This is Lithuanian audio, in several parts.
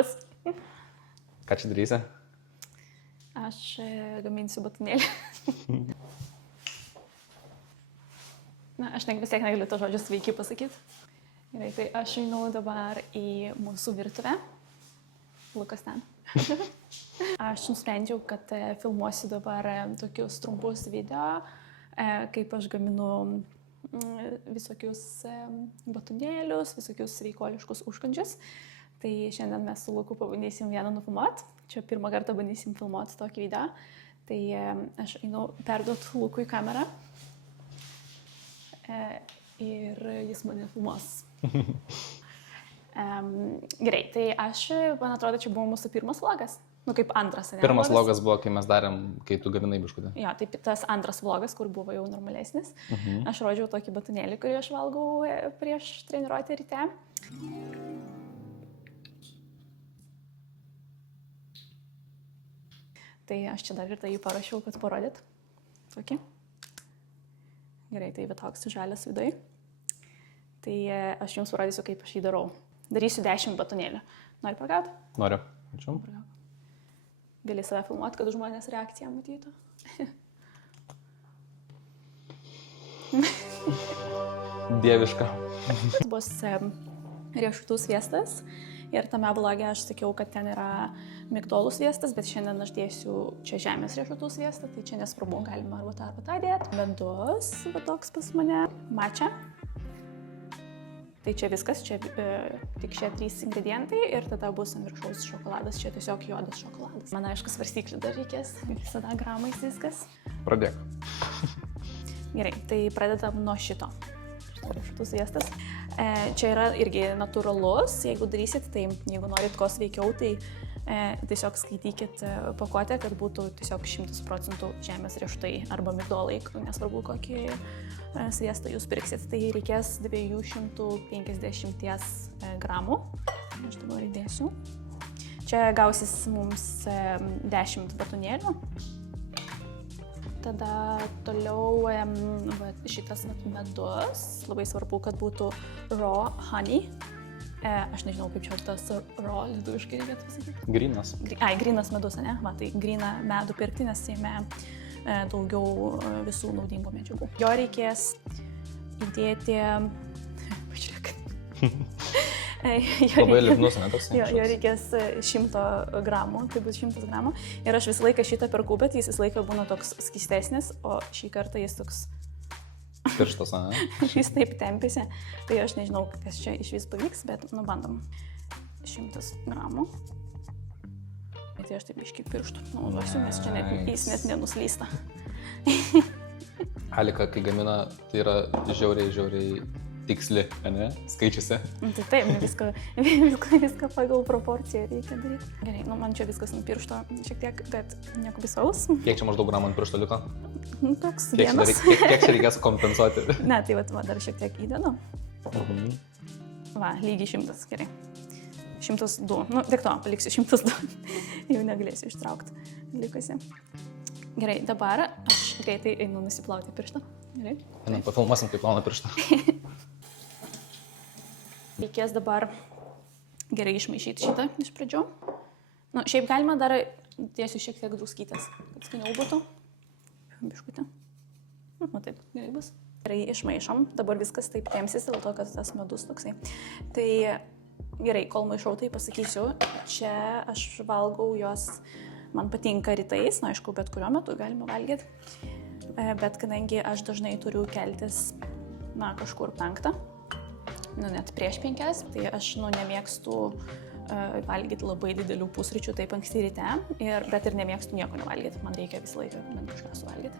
labas. Ką čia darysi? Aš gaminsiu batonėlį. Na, aš vis tiek negaliu to žodžio sveiki pasakyti. Gerai, tai aš einu dabar į mūsų virtuvę. Lukas ten. Aš nusprendžiau, kad filmuosiu dabar tokius trumpus video, kaip aš gaminu visokius batonėlius, visokius sveikuoliškus užkandžius. Tai šiandien mes su Luku pabandysim vieną nufilmuoti. Čia pirmą kartą bandysim filmuoti tokį video. Tai aš einu perduoti Lukui kamerą. Ir jis mane filmuos. Gerai, tai man atrodo, čia buvo mūsų pirmas vlogas. Nu, kaip antras. Ne? Pirmas vlogas buvo, kai mes darėm, kai tu gaminai biškutį. Jo, tai tas antras vlogas, kur buvo jau normalesnis. Aš rodžiau tokį batonėlį, kurį aš valgau prieš treniruotę ryte. Tai aš čia dar ir tai parašiau, kad parodyt. Tokį. Gerai, tai toks žalias vidai. Tai aš jums parodysiu, kaip aš jį darau. Darysiu 10 batonėlių. Nori pagauti? Noriu. Ačiū. Gali save filmuoti, kad žmonės reakciją matytų. Dieviška. Bus riešutų sviestas. Ir tame vloge aš sakiau, kad ten yra migdolų sviestas, bet šiandien aš dėsiu čia žemės riešutų sviestą, tai čia nesvarbu, galima arba tą dėti. Medus, va toks pas mane, mača. Tai čia viskas, čia tik šie 3 ingredientai ir tada bus ant viršaus šokoladas, čia tiesiog juodas šokoladas. Man aišku, svarstyklių dar reikės, visada gramais viskas. Pradėk. Gerai, tai pradedam nuo šito. Riešutų sviestas. Čia yra irgi natūralus, jeigu darysit, tai jeigu norit ko sveikiau, tai tiesiog skaitykit pakuotę, kad būtų tiesiog 100% žemės riešutai arba migdolai, nesvarbu kokį sviestą jūs pirksit, tai reikės 250 gramų. Aš dabar įdėsiu. Čia gausis mums 10 batonėlių. Tada toliau šitas medus. Labai svarbu, kad būtų raw honey. Aš nežinau, kaip čia tas raw lietuviškai reikėtų pasakyti. Grynas. Grynas medus, ne? Va, tai gryną medų pirkti, nes jame daugiau visų naudingų medžiagų. Jo reikės įdėti... Pažiūrėk. Labai liūdnus, ne toks? Jo reikės 100 gramų, tai bus 100 gramų. Ir aš visą laiką šitą perku, bet jis visą laiką būna toks skystesnis, o šį kartą jis toks... Pirštas, ne? Jis taip tempėsi. Tai aš nežinau, kas čia iš vis pavyks, bet bandom. 100 gramų. Tai aš taip iškiai pirštų naudosiu, nes čia jis net nenuslysta. Alika, kai gamina, tai yra žiauriai tiksli, ne? Skaičiuose. Tai taip, viską pagal proporciją reikia daryti. Gerai, man čia viskas ant piršto šiek tiek, bet nieko baisaus. Kiek čia maždaug gramų ant piršto liko? Toks vienas. Kiek čia reikės kompensuoti? Ne, tai va, dar šiek tiek įdedu. Va, lygiai 100, gerai. 102, nu tik to, paliksiu 102, jau negalėsiu ištraukti likusi. Gerai, dabar aš greitai einu nusiplauti pirštą. Gerai. Pafilmuosim, kaip plauna pirštą. Reikės dabar gerai išmaišyti šitą iš pradžių. Nu, šiaip galima dar dėsiu šiek tiek druskytės, kad skaniau būtų. Biškutė. Nu, taip, gerai bus. Gerai, išmaišom. Dabar viskas taip tempsis, dėl to, kad tas medus toksai. Tai gerai, kol maišau, tai pasakysiu, čia aš valgau jos, man patinka rytais, na aišku, bet kuriuo metu galima valgyti, bet kadangi aš dažnai turiu keltis, na, kažkur 5, nu, net prieš 5, tai aš, nu, nemėgstu valgyti labai didelių pusryčių taip anksti ryte, bet ir nemėgstu nieko nevalgyti, man reikia visą laiką bent kažką suvalgyti.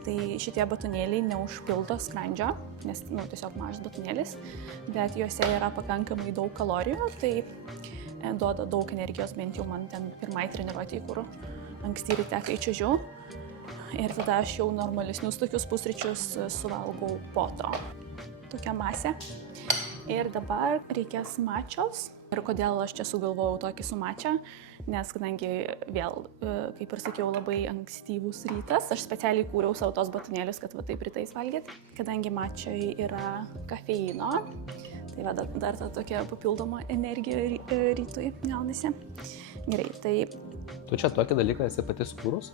Tai šitie batonėliai neužpildo skrandžio, nes tiesiog mažas batonėlis, bet juose yra pakankamai daug kalorijų, tai duoda daug energijos, bent jau man ten pirmai treniruotei, kur anksti ryte, kai čiuožiu. Ir tada aš jau normalesnius tokius pusryčius suvalgau po to. Tokia masė. Ir dabar reikės mačios. Ir kodėl aš čia sugalvojau tokį su mačia, nes kadangi vėl, kaip ir sakiau, labai ankstyvus rytas, aš specialiai kūriau savo tos batonėlius, kad va taip rytais valgyti. Kadangi mačiai yra kafeino, tai Tai va, dar ta tokia papildoma energija rytui gaunasi. Gerai, tai Tu čia tokį dalyką esi pati sukūrus?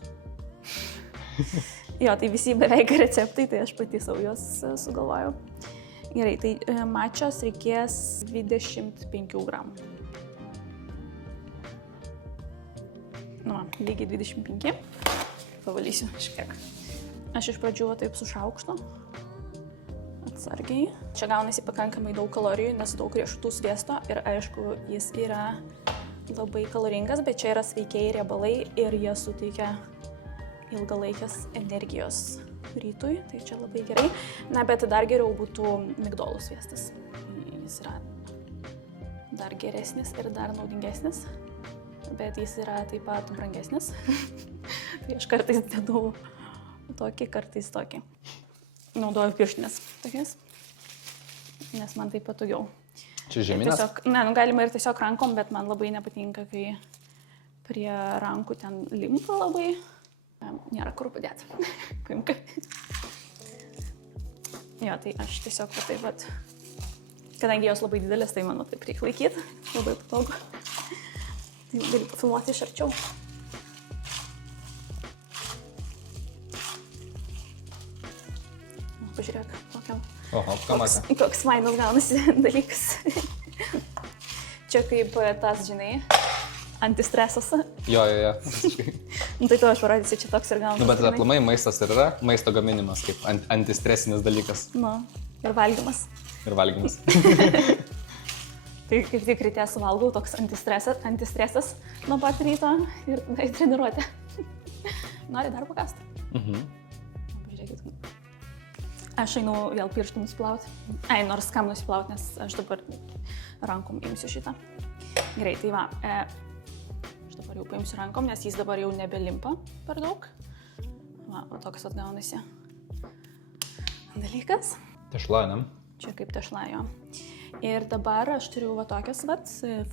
jo, tai visi beveik receptai, tai aš pati savo juos sugalvojau. Gerai, tai mačios reikės 25 gramų. Nu, lygiai 25. Pavalysiu šiek. Aš iš pradžių taip su šaukštu. Atsargiai. Čia gaunasi pakankamai daug kalorijų, nes daug riešutų sviesto ir aišku, jis yra labai kaloringas, bet čia yra sveikiai riebalai ir jie suteikia ilgalaikės energijos rytui, tai čia labai gerai. Na, bet dar geriau būtų migdolų sviestas. Jis yra dar geresnis ir dar naudingesnis, bet jis yra taip pat brangesnis. Tai aš kartais dedu tokį, kartais tokį. Naudoju pirštinės tokias, nes man tai patogiau. Čia žemynas? Galima ir tiesiog rankom, bet man labai nepatinka, kai prie rankų ten limpa labai. Nėra kur padėti. Paimka. Jo, tai aš tiesiog taip pat, kadangi jos labai didelės, tai mano taip reikia laikyti. Labai patogu. Tai galiu pafilmuoti iš arčiau. Pažiūrėk, koks fainas gaunasi dalykas. Čia kaip tas, žinai, antistresas. Jo. Tai tu aš parodysiu, čia toks ir gaunasi. Bet aplamai maistas ir yra maisto gaminimas kaip antistresinis dalykas. Ir valgymas. Tai kaip tik ryte suvalgau toks antistresas nuo pat ryto ir tada į treniruotę. Nori dar pakasti? Pažiūrėkit. Aš einu vėl pirštų nusiplauti. Nors kam nusiplauti, nes aš dabar rankom imsiu šitą. Gerai, tai va. Aš dabar jau paimsiu rankom, nes jis dabar jau nebelimpa per daug. Va, toks atgaunasi dalykas. Tešla, ne? Čia kaip tešla, jo. Ir dabar aš turiu va tokias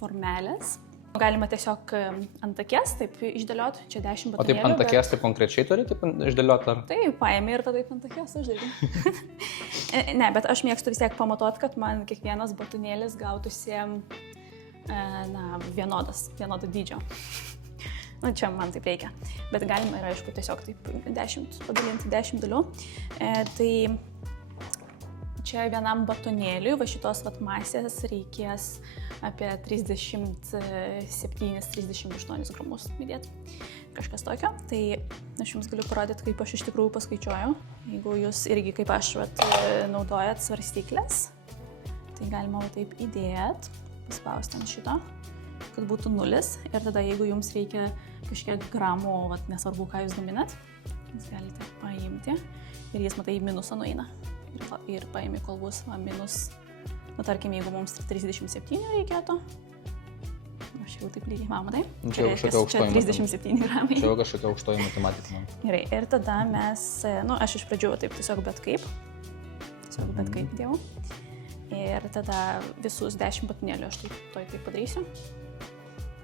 formelės. Galima tiesiog ant akies taip išdėlioti, čia 10 batonėlių. O taip ant akies taip konkrečiai turi taip išdėlioti ar? Taip, paėmė ir tada taip ant akies uždėliu. Ne, bet aš mėgstu vis tiek pamatuoti, kad man kiekvienas batonėlis gautųsi vienodo dydžio. Čia man taip reikia. Bet galima ir aišku tiesiog taip 10 padalinti 10 dalių. Tai čia vienam batonėliui, va šitos masės reikės apie 37-38 gramus įdėti. Kažkas tokio. Tai aš jums galiu parodyti, kaip aš iš tikrųjų paskaičiuoju. Jeigu jūs irgi kaip aš naudojat svarstyklės, tai galima taip įdėti, paspausti ant šito, kad būtų 0. Ir tada jeigu jums reikia kažkiek gramų, nesvarbu ką jūs gaminat, jūs galite paimti ir jis matai į minusą nueina. Ir paimi, kol bus minus, tarkim, jeigu mums 37 reikėtų, aš jau taip lygiai matai, čia 37 gramai. Čia jau kažkokia aukštoji matematika. Gerai, ir tada mes, aš iš pradžių taip tiesiog bet kaip dėjau. Ir tada visus 10 batonėlių aš taip padarysiu.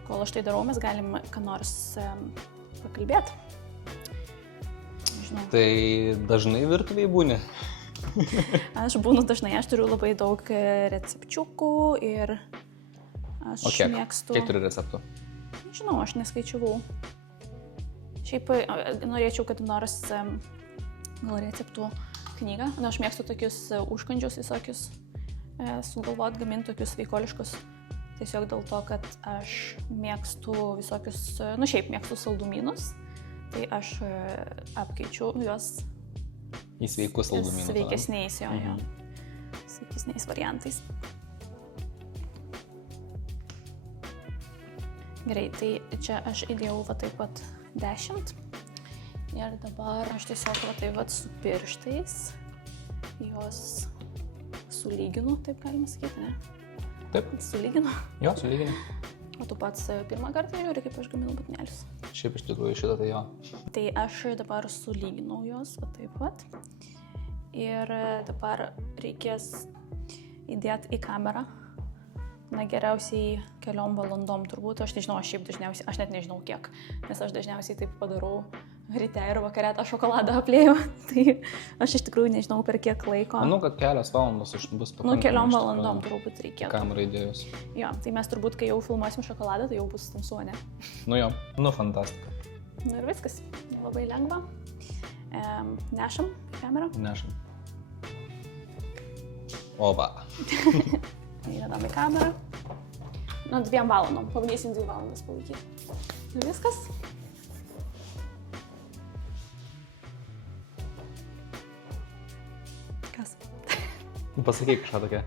Kol aš tai darau, mes galim ką nors pakalbėti. Žinau. Tai dažnai virtuvėj būni? Aš būnu dažnai, aš turiu labai daug recepčiukų ir aš mėgstu... Kiek turi receptų? Žinau, aš neskaičiavau. Šiaip norėčiau, kad nors gal receptų knygą. Aš mėgstu tokius užkandžius visokius sugalvot, gaminti tokius sveikoliškus. Tiesiog dėl to, kad aš mėgstu visokius, šiaip mėgstu saldumynus. Tai aš apkeičiu juos į sveikus saldumynus. Sveikesniais, jo. Sveikesniais variantais. Gerai, tai čia aš įdėjau taip pat 10. Ir dabar aš tiesiog taip su pirštais juos sulyginu, taip galima sakyti, ne? Taip. Sulyginu. Jo, sulyginu. O tu pats pirmą kartą žiūri, kaip aš gaminu batonėlius? Šiaip iš tikrųjų šitą tai jo. Tai aš dabar sulyginau juos, taip pat. Ir dabar reikės įdėti į kamerą. Geriausiai keliom valandom turbūt. Aš nežinau, aš net nežinau kiek. Nes aš dažniausiai taip padarau ryte ir vakare tą šokoladą aplėjau. Tai aš iš tikrųjų nežinau per kiek laiko. Manau, kad kelias valandos bus pakankamai. Keliom valandom turbūt reikėtų. Kamerą įdėjus. Jo, tai mes turbūt, kai jau filmuosim šokoladą, tai jau bus tamsu, ne? Jo, fantastika. Ir viskas. Labai lengva. Nešam kamerą. Nešam. Oba. Įdedam į kamerą. 2 valandom. Pabandysim 2 valandas palaikyti. Ir viskas. Kas? Pasakyk kažką tokia.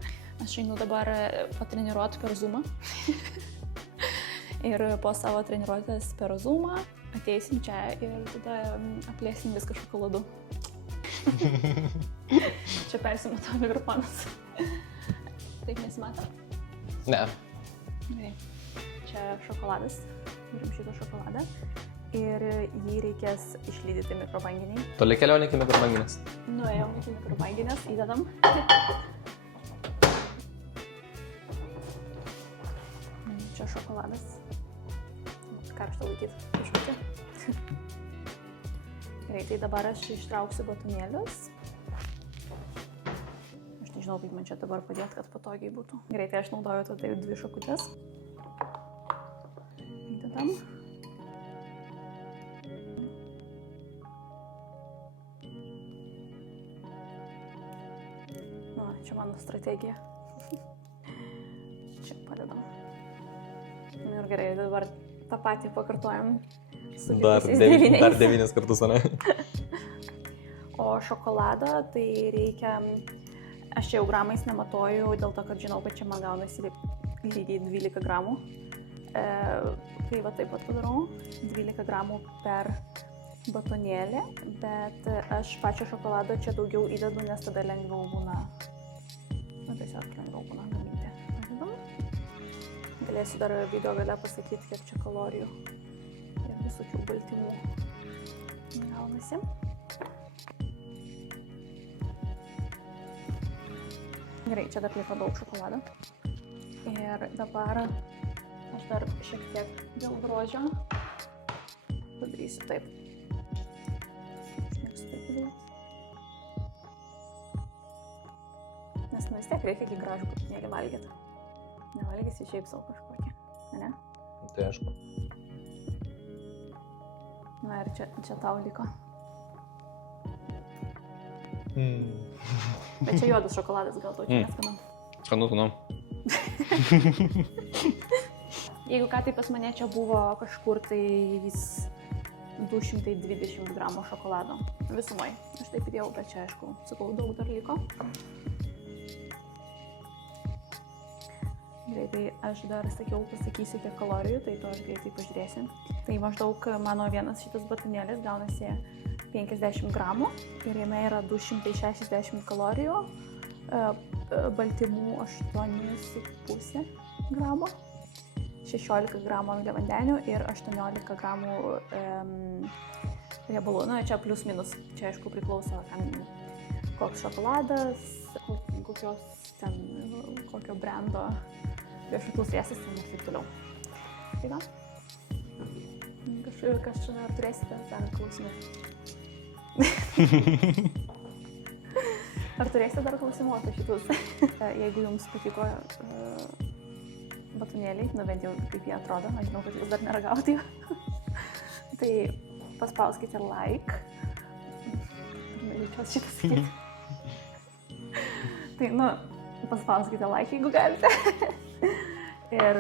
Aš einu dabar patreniruoti per Zoomą. Ir po savo treniruotės per Zoomą ateisim čia ir tada aplėsim viską šokoladu. Čia persimeta mikrofonas. Taip nesimato? Ne. Gerai. Čia šokoladas. Turim šitą šokoladą. Ir jį reikės išlydyti mikrobanginiai. Toli kelionė iki mikrobanginės. Nuėjom iki mikrobanginės, įdedam. Čia šokoladas. Karštą laikyti. Kažkokia. Gerai, tai dabar aš ištrauksiu batonėlius. Aš nežinau, kaip man čia dabar padėti, kad patogiai būtų. Gerai, tai aš naudoju tada 2 šakutės. Įdedam. Čia mano strategija. Čia padedam. Ir gerai, dabar tą patį pakartojam. Dar 9 kartus, ne? O šokoladą tai reikia, aš čia jau gramais nematuoju, dėl to, kad žinau, kad čia man gaunasi lygiai 12 gramų. Tai va taip pat padarau, 12 gramų per batonėlį, bet aš pačią šokoladą čia daugiau įdedu, nes tada lengviau būna. Tiesiog lengviau būna gaminti. Galėsiu dar video gale pasakyti, kiek čia kalorijų ir visokių baltymų gaunasi. Gerai, čia dar liko daug šokolado. Ir dabar aš dar šiek tiek dėl grožio padarysiu taip. Aš mėgstu taip padaryti. Nes vis tiek reikia iki gražų batonėlį valgyti. Nevalgysi šiaip savo kažkokį, ne? Tai aišku. Na ir čia tau liko. Bet čia juodas šokoladas, gal tau čia neskanu. Skanu. Jeigu ką, tai pas mane čia buvo kažkur tai 220 gramų šokolado visumai. Aš taip įdėjau, bet čia aišku, sakau, daug dar liko. Greitai aš dar pasakysiu kiek kalorijų, tai to aš greitai pažiūrėsiu. Tai maždaug mano vienas šitas batonėlis gaunasi 50 gramų ir jame yra 260 kalorijų, baltymų 8,5 gramo, 16 gramų angliavandenių ir 18 gramų riebalų. Na, čia plius minus, čia aišku priklauso koks šokoladas, kokio brando riešutų sviestas ir taip toliau. Tai ką? Kas čia dar turėsite dar klausimų? Ar turėsite dar klausimų apie šitus? Jeigu jums patiko batonėliai, bent jau kaip jie atrodo, aš žinau, kad jūs dar neragavote jų, tai paspauskite like. Norėčiau šitą sakyti. Tai, paspauskite like, jeigu galite. Ir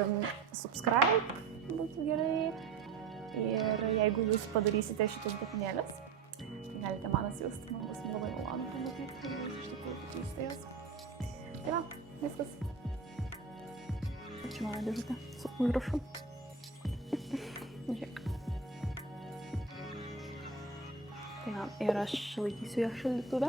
subscribe būtų gerai. Ir jeigu jūs padarysite šitus batonėlius, tai galite man atsiųsti, man bus labai malonu pamatyti, kad jūs iš tikrųjų pakeisite juos. Tai va, viskas. Čia mano dėžutė su užrašu. Žiūrėk. Tai va, ir aš laikysiu ją šaldytuve.